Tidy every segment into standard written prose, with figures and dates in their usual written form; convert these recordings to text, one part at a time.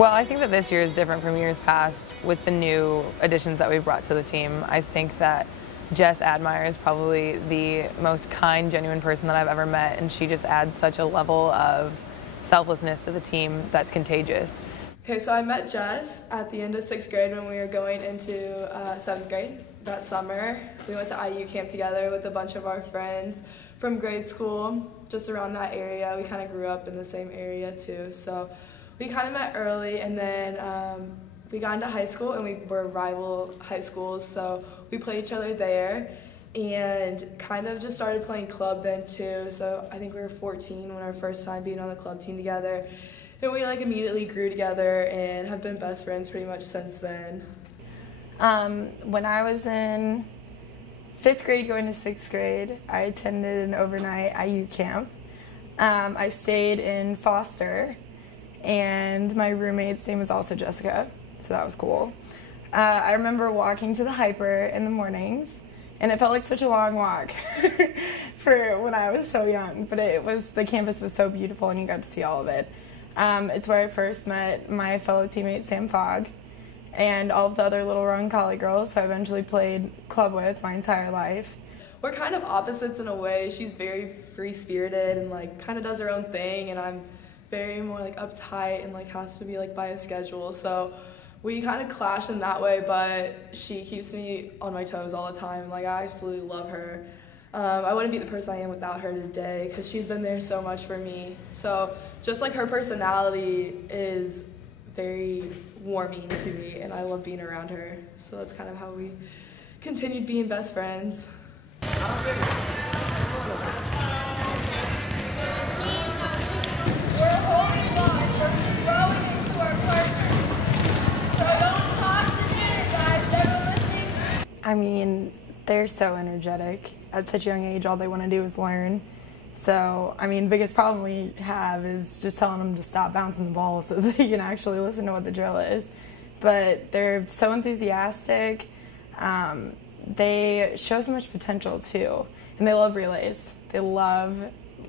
Well, I think that this year is different from years past with the new additions that we've brought to the team. I think that Jess Admire is probably the most kind, genuine person that I've ever met, and she just adds such a level of selflessness to the team that's contagious. Okay, so I met Jess at the end of 6th grade when we were going into 7th grade that summer. We went to IU camp together with a bunch of our friends from grade school, just around that area. We kind of grew up in the same area too, so we kind of met early, and then we got into high school, and we were rival high schools, so we played each other there and kind of just started playing club then too. So I think we were 14 when our first time being on the club team together, and we like immediately grew together and have been best friends pretty much since then. When I was in 5th grade going to 6th grade, I attended an overnight IU camp. I stayed in Foster, and my roommate's name was also Jessica, so that was cool. I remember walking to the Hyper in the mornings, and it felt like such a long walk for when I was so young, but the campus was so beautiful and you got to see all of it. It's where I first met my fellow teammate Sam Fogg and all of the other Little Roncalli girls who I eventually played club with my entire life. We're kind of opposites in a way. She's very free-spirited and like kind of does her own thing, and I'm very more like uptight and like has to be like by a schedule. So we kind of clash in that way, but she keeps me on my toes all the time. Like, I absolutely love her. I wouldn't be the person I am without her today because she's been there so much for me. So just like her personality is very warming to me, and I love being around her. So that's kind of how we continued being best friends. I mean, they're so energetic. At such a young age, all they want to do is learn. So, I mean, the biggest problem we have is just telling them to stop bouncing the ball so they can actually listen to what the drill is. But they're so enthusiastic. They show so much potential, too. And they love relays. They love,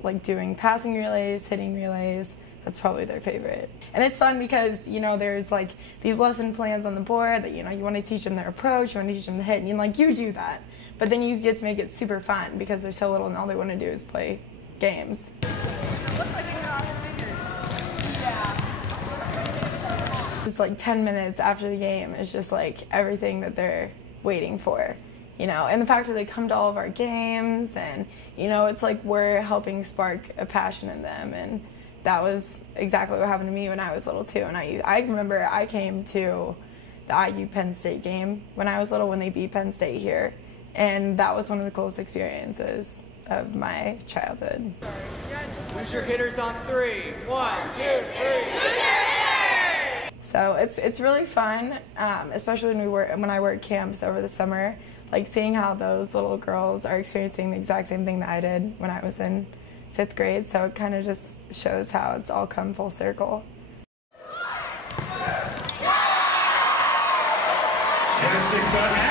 like, doing passing relays, hitting relays. That's probably their favorite. And it's fun because, you know, there's like these lesson plans on the board that, you know, you want to teach them their approach, you want to teach them the hit, and you do that. But then you get to make it super fun because they're so little and all they want to do is play games. Just like 10 minutes after the game is just like everything that they're waiting for, you know, and the fact that they come to all of our games and, you know, it's like we're helping spark a passion in them, and that was exactly what happened to me when I was little too. And I remember I came to the IU Penn State game when I was little when they beat Penn State here, and that was one of the coolest experiences of my childhood. Who's your hitters on 3? 1, 2, 3. So it's really fun, especially when I work camps over the summer, like seeing how those little girls are experiencing the exact same thing that I did when I was in 5th grade. So it kind of just shows how it's all come full circle. Jessica